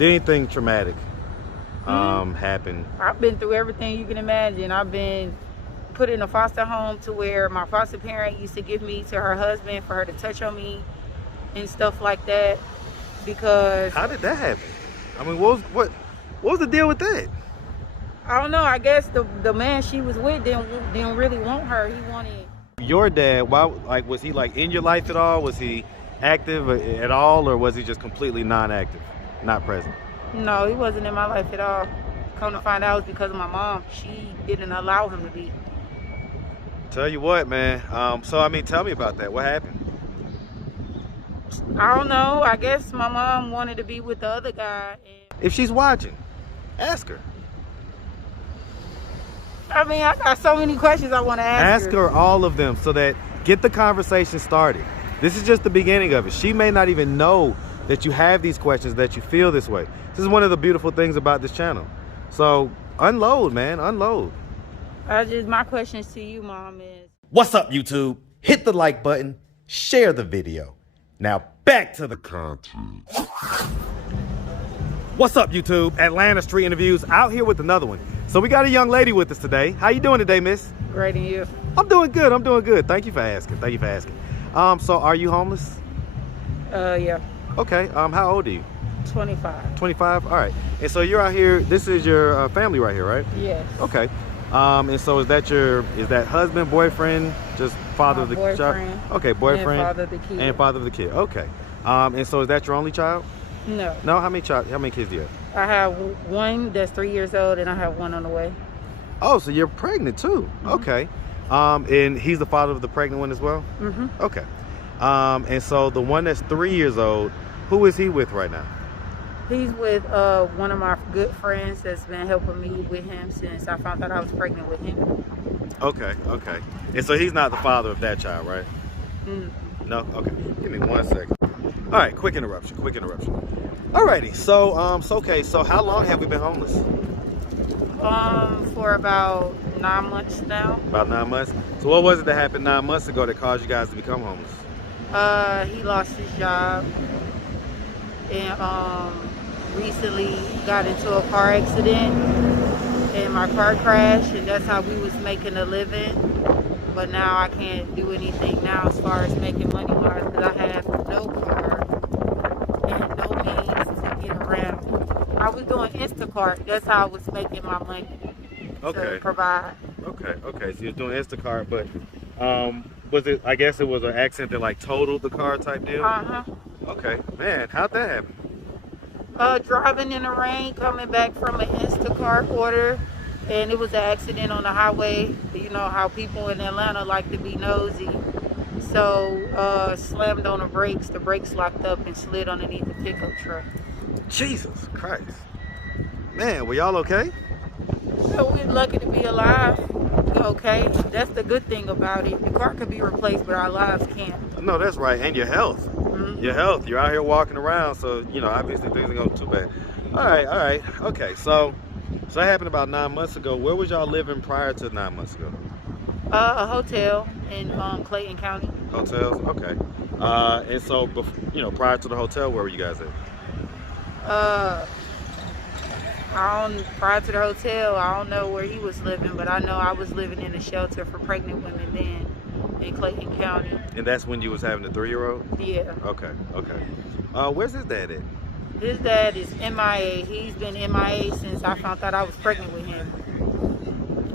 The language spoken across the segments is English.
Did anything traumatic happen? I've been through everything you can imagine. I've been put in a foster home to where my foster parent used to give me to her husband for her to touch on me and stuff like that. Because how did that happen? I mean, what was the deal with that? I don't know. I guess the man she was with didn't really want her. He wanted your dad. Why? Like, was he like in your life at all? Was he active at all, or was he just completely non-active, not present? No, he wasn't in my life at all. Come to find out, it was because of my mom. She didn't allow him to be. Tell you what, man. So I mean, tell me about that. What happened? I don't know. I guess my mom wanted to be with the other guy. If she's watching, ask her. I mean, I got so many questions I want to ask her. Ask her all of them so that get the conversation started. This is just the beginning of it. She may not even know that you have these questions, that you feel this way. This is one of the beautiful things about this channel. So unload, man, unload. My questions to you, Mom, is... What's up, YouTube? Hit the like button, share the video. Now back to the content. What's up, YouTube? Atlanta Street Interviews out here with another one. So we got a young lady with us today. How you doing today, miss? Great, and you? I'm doing good. I'm doing good. Thank you for asking. Thank you for asking. So are you homeless? Yeah. Okay. How old are you? 25. 25. All right. And so you're out here. This is your family right here, right? Yes. Okay. And so is that husband, boyfriend, just father of the child? Okay, boyfriend. And father of the kid. And father of the kid. Okay. And so is that your only child? No. No. How many kids do you have? I have one that's 3 years old, and I have one on the way. Oh, so you're pregnant too? Mm-hmm. Okay. And he's the father of the pregnant one as well? Mm-hmm. Okay. And so the one that's 3 years old, who is he with right now? He's with one of my good friends that's been helping me with him since I found out I was pregnant with him. Okay, okay. And so he's not the father of that child, right? Mm-hmm. No? Okay. Give me 1 second. All right, quick interruption. Alrighty, so how long have we been homeless? For about 9 months now. About 9 months? So what was it that happened 9 months ago that caused you guys to become homeless? He lost his job and recently got into a car accident and my car crashed, and that's how we was making a living. But now I can't do anything now as far as making money wise because I have no car and no means to get around. I was doing Instacart. That's how I was making my money to provide. Okay. So you're doing Instacart, but was it? I guess it was an accident that like totaled the car type deal. Okay, man, how'd that happen? Driving in the rain, coming back from an Instacart order, and it was an accident on the highway. You know how people in Atlanta like to be nosy. So slammed on the brakes locked up and slid underneath the pickup truck. Jesus Christ. Man, were y'all okay? So we're lucky to be alive. Okay, that's the good thing about it. The car could be replaced, but our lives can't. No, that's right. And your health. Mm-hmm. Your health. You're out here walking around, so, you know, obviously things ain't going too bad. All right. Okay, so that happened about 9 months ago. Where was y'all living prior to 9 months ago? A hotel in Clayton County. Hotels? Okay. And so, you know, prior to the hotel, where were you guys at? Prior to the hotel, I don't know where he was living, but I know I was living in a shelter for pregnant women then in Clayton County. And that's when you was having the 3-year-old? Yeah. Okay. Where's his dad at? His dad is MIA. He's been MIA since I found out I was pregnant with him.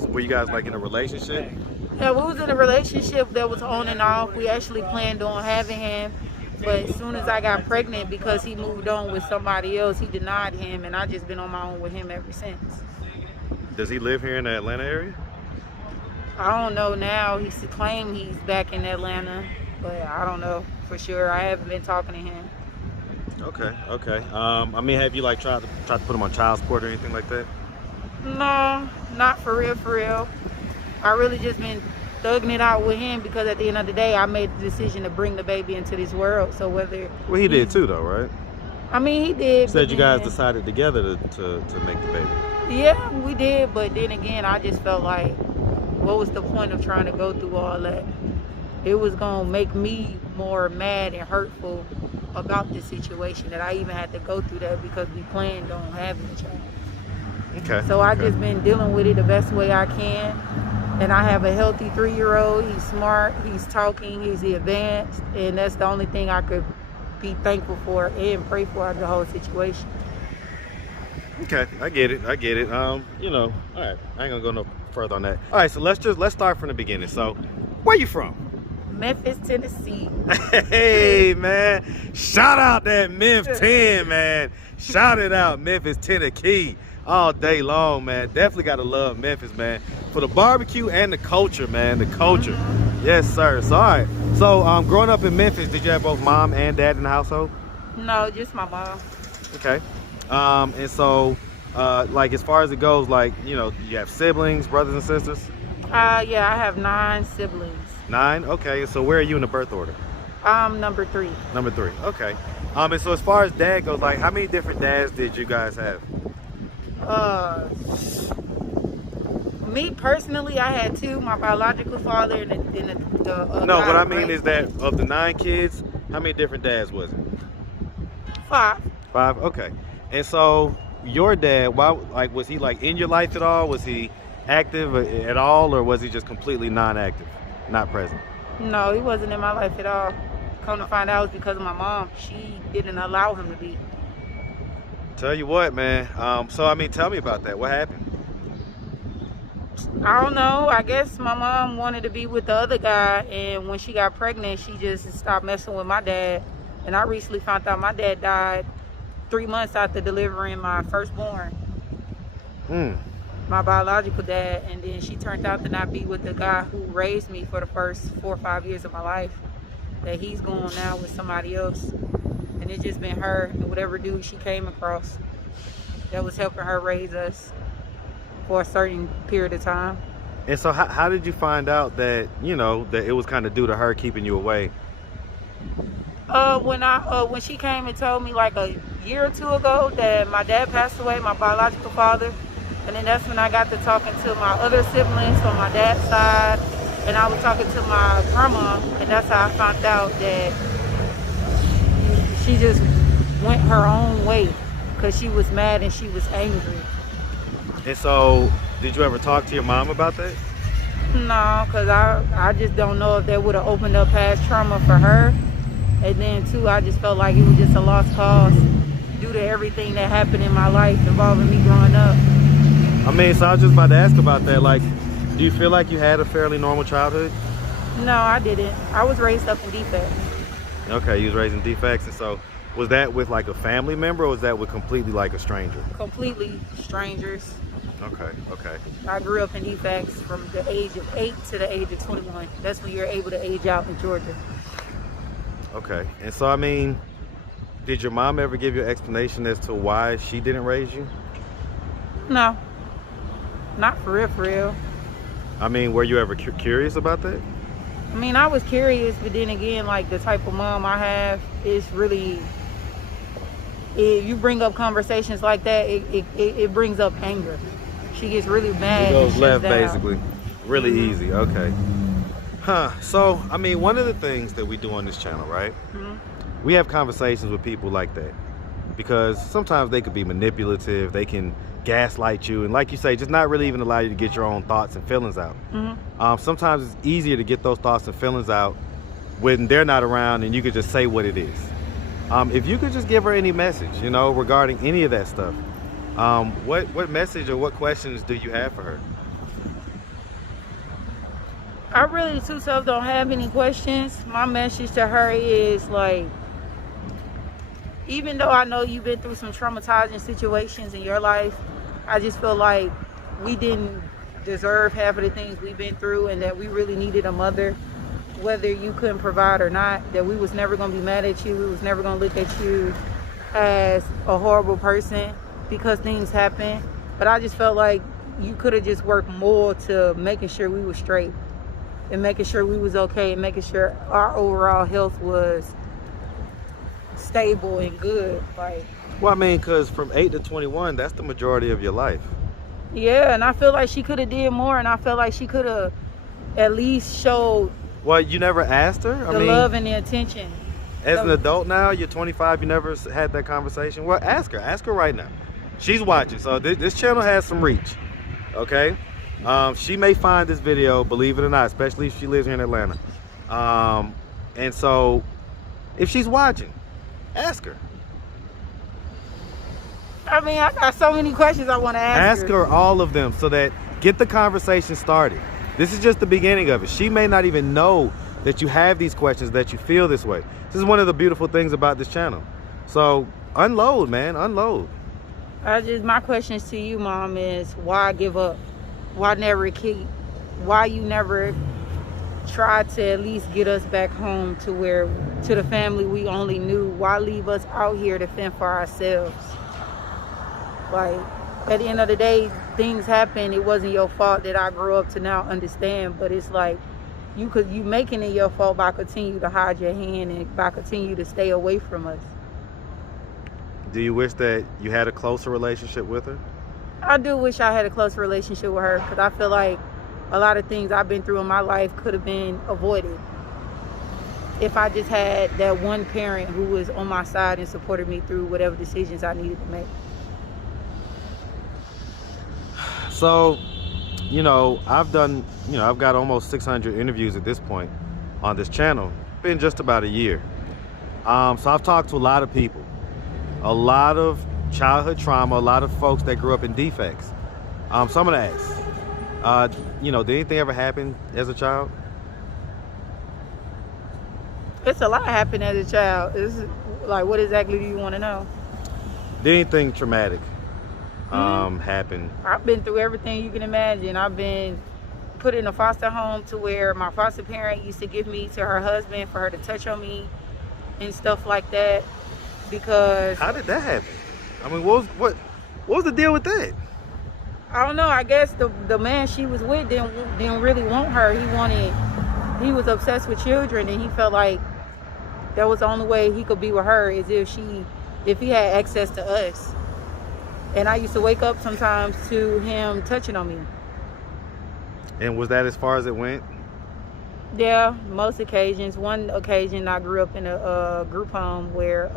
So were you guys like in a relationship? Yeah, we was in a relationship that was on and off. We actually planned on having him. But as soon as I got pregnant, because he moved on with somebody else, he denied him, and I just been on my own with him ever since. Does he live here in the Atlanta area? I don't know now. He's claimed he's back in Atlanta, but I don't know for sure. I haven't been talking to him. Okay. I mean, have you like tried to put him on child support or anything like that? No, not for real. I really just been thugging it out with him because at the end of the day, I made the decision to bring the baby into this world. So whether he did too, though, right? I mean, he did. Said you guys decided together to make the baby. Yeah, we did. But then again, I just felt like, what was the point of trying to go through all that? It was gonna make me more mad and hurtful about this situation that I even had to go through that because we planned on having a child. Okay. So I okay. just been dealing with it the best way I can. And I have a healthy 3-year-old. He's smart, he's talking, he's advanced, and that's the only thing I could be thankful for and pray for out of the whole situation. Okay, I get it. You know, all right. I ain't gonna go no further on that. All right, so let's start from the beginning. So, where you from? Memphis, Tennessee. Hey, man. Shout out that Memphis 10, man. Shout it out, Memphis, Tennessee. All day long, man. Definitely gotta love Memphis, man. For the barbecue and the culture, man. The culture. Yes, sir. So, all right. So, growing up in Memphis, did you have both mom and dad in the household? No, just my mom. Okay. And so, like, as far as it goes, like, you know, you have siblings, brothers and sisters? Yeah, I have 9 siblings. 9? Okay. So, where are you in the birth order? I'm number 3. Number 3. Okay. And so, as far as dad goes, like, how many different dads did you guys have? Me personally, I had 2, my biological father and the No, guy what I who mean raised is that of the 9 kids, how many different dads was it? 5. 5? Okay. And so, your dad, was he like in your life at all? Was he active at all, or was he just completely non-active, not present? No, he wasn't in my life at all. Come to find out, it was because of my mom. She didn't allow him to be. Tell you what, man. So I mean, tell me about that. What happened? I don't know. I guess my mom wanted to be with the other guy, and when she got pregnant, she just stopped messing with my dad. And I recently found out my dad died 3 months after delivering my firstborn. My biological dad. And then she turned out to not be with the guy who raised me for the first 4 or 5 years of my life. That he's going now with somebody else. And it's just been her and whatever dude she came across that was helping her raise us for a certain period of time. And so how did you find out that, you know, that it was kind of due to her keeping you away? When she came and told me like a year or 2 ago that my dad passed away, my biological father, and then that's when I got to talking to my other siblings on my dad's side, and I was talking to my grandma, and that's how I found out that she just went her own way because she was mad and she was angry. And so, did you ever talk to your mom about that? No, because I just don't know if that would have opened up past trauma for her. And then, too, I just felt like it was just a lost cause due to everything that happened in my life involving me growing up. I mean, so I was just about to ask about that. Like, do you feel like you had a fairly normal childhood? No, I didn't. I was raised up in defects. Okay, you was raised in defects, and so was that with like a family member, or was that with completely like a stranger? Completely strangers. Okay. I grew up in defects from the age of 8 to the age of 21. That's when you're able to age out in Georgia. Okay, and so I mean, did your mom ever give you an explanation as to why she didn't raise you? No, not for real, for real. I mean, were you ever curious about that? I mean, I was curious, but then again, like the type of mom I have, it's really, if you bring up conversations like that, it brings up anger. She gets really mad. It goes left, down. basically. Really easy, okay. So, I mean, one of the things that we do on this channel, right? We have conversations with people like that. Because sometimes they could be manipulative, they can gaslight you, and like you say, just not really even allow you to get your own thoughts and feelings out. Sometimes it's easier to get those thoughts and feelings out when they're not around and you could just say what it is. If you could just give her any message, you know, regarding any of that stuff, what message or what questions do you have for her? I really too tough don't have any questions. My message to her is like, even though I know you've been through some traumatizing situations in your life, I just feel like we didn't deserve half of the things we've been through, and that we really needed a mother, whether you couldn't provide or not, that we was never going to be mad at you. We was never going to look at you as a horrible person because things happen. But I just felt like you could have just worked more to making sure we were straight and making sure we was okay and making sure our overall health was stable and good. Like, well, I mean, because from 8 to 21, that's the majority of your life. Yeah, and I feel like she could have did more, and I feel like she could have at least showed Well, you never asked her? the love and the attention. As an adult now, you're 25, you never had that conversation. Well, ask her right now. She's watching, so this channel has some reach, okay? She may find this video, believe it or not, especially if she lives here in Atlanta. And so, if she's watching, ask her. I mean, I got so many questions I want to ask her. Ask her all of them so that get the conversation started. This is just the beginning of it. She may not even know that you have these questions, that you feel this way. This is one of the beautiful things about this channel. So unload, man, unload. My questions to you, Mom, is why give up? Why never keep? Why you never try to at least get us back home to the family we only knew? Why leave us out here to fend for ourselves? Like, at the end of the day, things happen. It wasn't your fault that I grew up to now understand, but it's like you making it your fault by continue to hide your hand and by continue to stay away from us. Do you wish that you had a closer relationship with her? I do wish I had a close relationship with her, because I feel like a lot of things I've been through in my life could have been avoided if I just had that one parent who was on my side and supported me through whatever decisions I needed to make. So, I've got almost 600 interviews at this point on this channel. Been just about a year. So I've talked to a lot of people, a lot of childhood trauma, a lot of folks that grew up in defects. So I'm gonna ask, did anything ever happen as a child? It's a lot happened as a child. It's like, what exactly do you want to know? Did anything traumatic happen? I've been through everything you can imagine. I've been put in a foster home to where my foster parent used to give me to her husband for her to touch on me and stuff like that. Because how did that happen? I mean, what was the deal with that? I don't know. I guess the man she was with didn't really want her. He was obsessed with children, and he felt like that was the only way he could be with her is if he had access to us. And I used to wake up sometimes to him touching on me. And was that as far as it went? Yeah, most occasions. One occasion I grew up in a group home where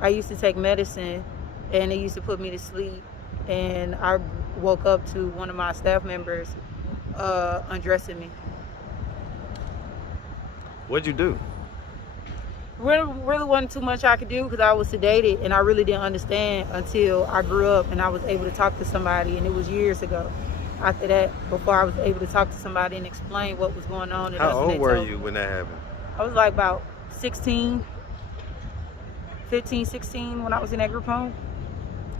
I used to take medicine and it used to put me to sleep. And I woke up to one of my staff members undressing me. What'd you do? Really wasn't too much I could do because I was sedated and I really didn't understand until I grew up and I was able to talk to somebody, and it was years ago after that before I was able to talk to somebody and explain what was going on. How old were you when that happened? I was like about 15, 16 when I was in that group home.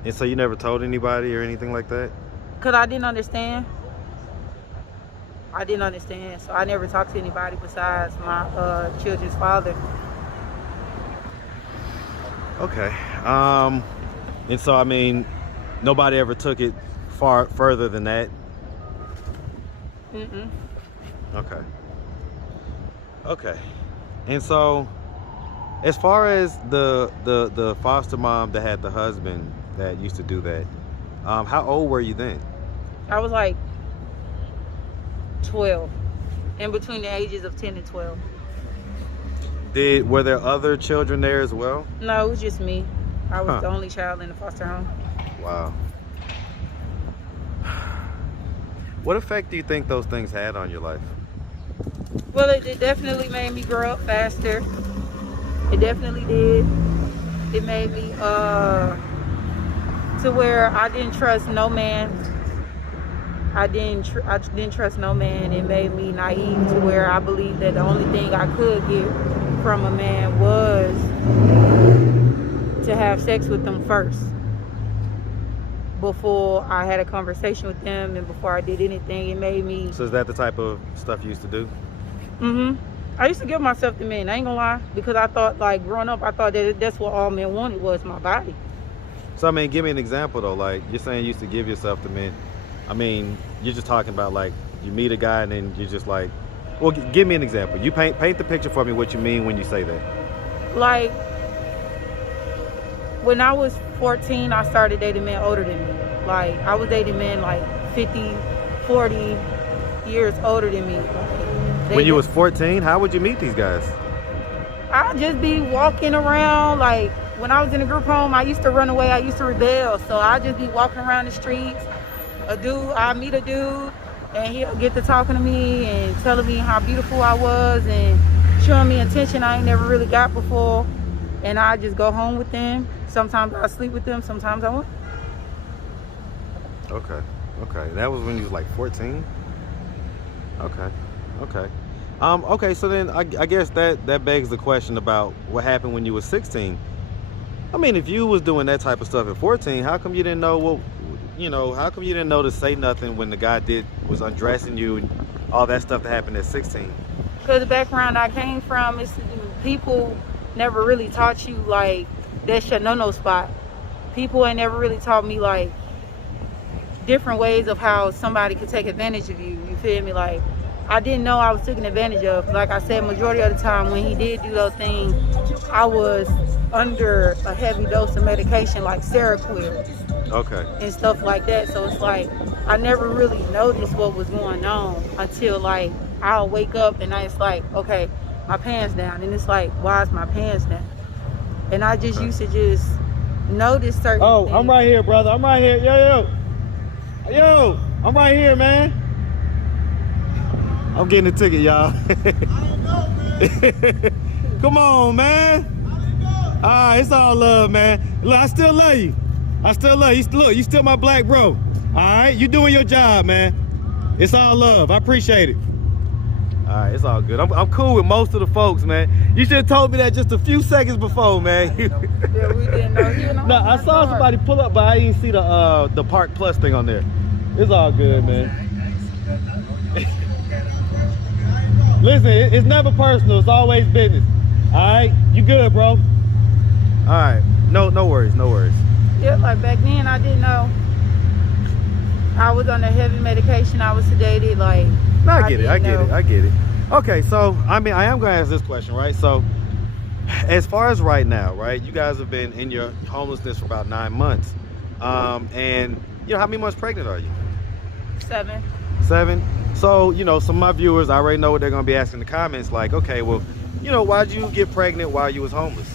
And so you never told anybody or anything like that? Because I didn't understand. So I never talked to anybody besides my children's father. Okay. And so, I mean, nobody ever took it further than that? Mm-mm. Okay. And so, as far as the foster mom that had the husband that used to do that, how old were you then? I was like 12, in between the ages of 10 and 12. Were there other children there as well? No, it was just me. I was the only child in the foster home. Wow. What effect do you think those things had on your life? Well, it definitely made me grow up faster. It definitely did. It made me to where I didn't trust no man. I didn't trust no man. It made me naive to where I believed that the only thing I could get from a man was to have sex with them first before I had a conversation with them and before I did anything. It made me... So is that the type of stuff you used to do? Mm-hmm. I used to give myself to men, I ain't gonna lie, because I thought, like, growing up, I thought that that's what all men wanted was my body. So, I mean, give me an example, though. Like, you're saying you used to give yourself to men. I mean, you're just talking about, like, you meet a guy and then you're just like... Well, give me an example. You paint the picture for me what you mean when you say that. Like, when I was 14, I started dating men older than me. Like, I was dating men like 50, 40 years older than me. Like, when you was 14, how would you meet these guys? I just be walking around. Like when I was in a group home, I used to run away. I used to rebel. So I just be walking around the streets. I meet a dude, and he'll get to talking to me and telling me how beautiful I was and showing me attention I ain't never really got before. And I just go home with them. Sometimes I sleep with them. Sometimes I won't. Okay. Okay. That was when you was like 14? Okay. Okay. Okay, so then I guess that begs the question about what happened when you were 16. I mean, if you was doing that type of stuff at 14, how come you didn't know how come you didn't know to say nothing when the guy was undressing you and all that stuff that happened at 16? Because the background I came from, is people never really taught you like that's your no-no spot. People ain't never really taught me like different ways of how somebody could take advantage of you. You feel me? Like I didn't know I was taken advantage of. Like I said, majority of the time when he did do those things, I was under a heavy dose of medication like Seroquel. Okay. And stuff like that. So it's like I never really noticed what was going on until like I'll wake up and it's like, okay, my pants down. And it's like, why is my pants down? And I just used to just notice certain things. I'm right here, brother. I'm right here. Yo, I'm right here, man. I'm getting a ticket, y'all. Come on, man. It's all love, man. Look, I still love you. I still love you. Look, you still my black bro. All right, you doing your job, man. It's all love. I appreciate it. All right, it's all good. I'm cool with most of the folks, man. You should have told me that just a few seconds before, man. Yeah, we didn't know. No, I saw somebody pull up, but I didn't see the Park Plus thing on there. It's all good, man. Listen, it's never personal. It's always business. All right, you good, bro? All right, no worries, no worries. Yeah, like back then I didn't know. I was on a heavy medication. I was sedated. Like no, I get it. Okay, so I mean, I am gonna ask this question, right? So, as far as right now, right? You guys have been in your homelessness for about 9 months, and how many months pregnant are you? 7. 7. So, some of my viewers, I already know what they're gonna be asking in the comments. Like, okay, well, why'd you get pregnant while you was homeless?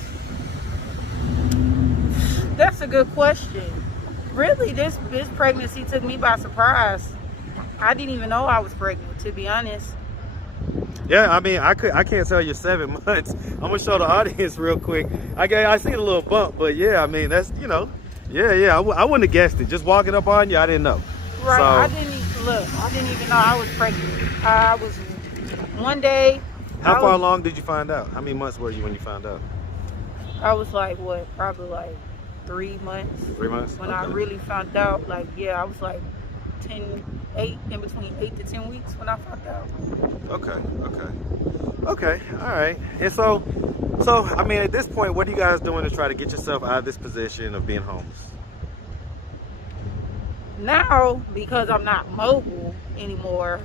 That's a good question. Really, this pregnancy took me by surprise. I didn't even know I was pregnant, to be honest. Yeah, I mean, I can't tell you 7 months. I'm gonna show the audience real quick. I see a little bump, but yeah, I mean, that's I wouldn't have guessed it. Just walking up on you, I didn't know. Right, So, I didn't even know I was pregnant. I was one day. How far along did you find out? How many months were you when you found out? I was like, probably like 3 months. 3 months? When Okay. I really found out, like, yeah, I was like in between 8 to 10 weeks when I found out. Okay, all right. And so, I mean, at this point, what are you guys doing to try to get yourself out of this position of being homeless? Now, because I'm not mobile anymore,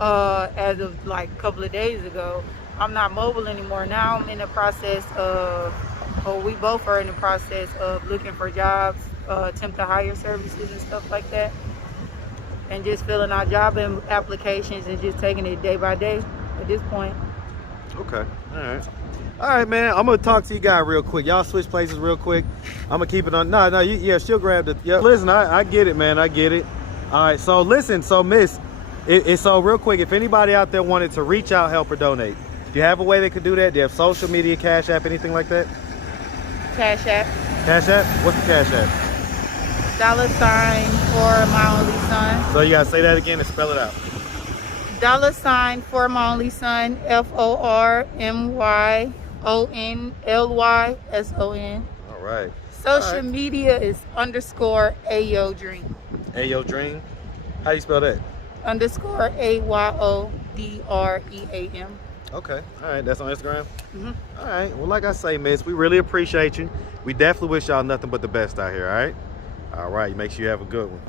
as of like a couple of days ago, I'm not mobile anymore. Now I'm in the process of, or we both are in the process of looking for jobs, attempt to hire services and stuff like that. And just filling out job applications and just taking it day by day at this point. Okay, all right, man. I'm gonna talk to you guys real quick. Y'all switch places real quick. I'm gonna keep it on. No, yeah, she'll grab the. Yeah, listen, I get it, man. I get it. All right, so listen, so Miss, so real quick, if anybody out there wanted to reach out, help, or donate, do you have a way they could do that? Do you have social media, Cash App, anything like that? Cash App. Cash App? What's the Cash App? $ for my only son. So you gotta say that again and spell it out. $ for my only son. FORMYONLYSON. All right. Social media is _ Dream. Ayo Dream. How you spell that? _ AYODREAM. Okay. All right. That's on Instagram. Mm-hmm. All right. Well, like I say, Miss, we really appreciate you. We definitely wish y'all nothing but the best out here. All right. All right. Make sure you have a good one.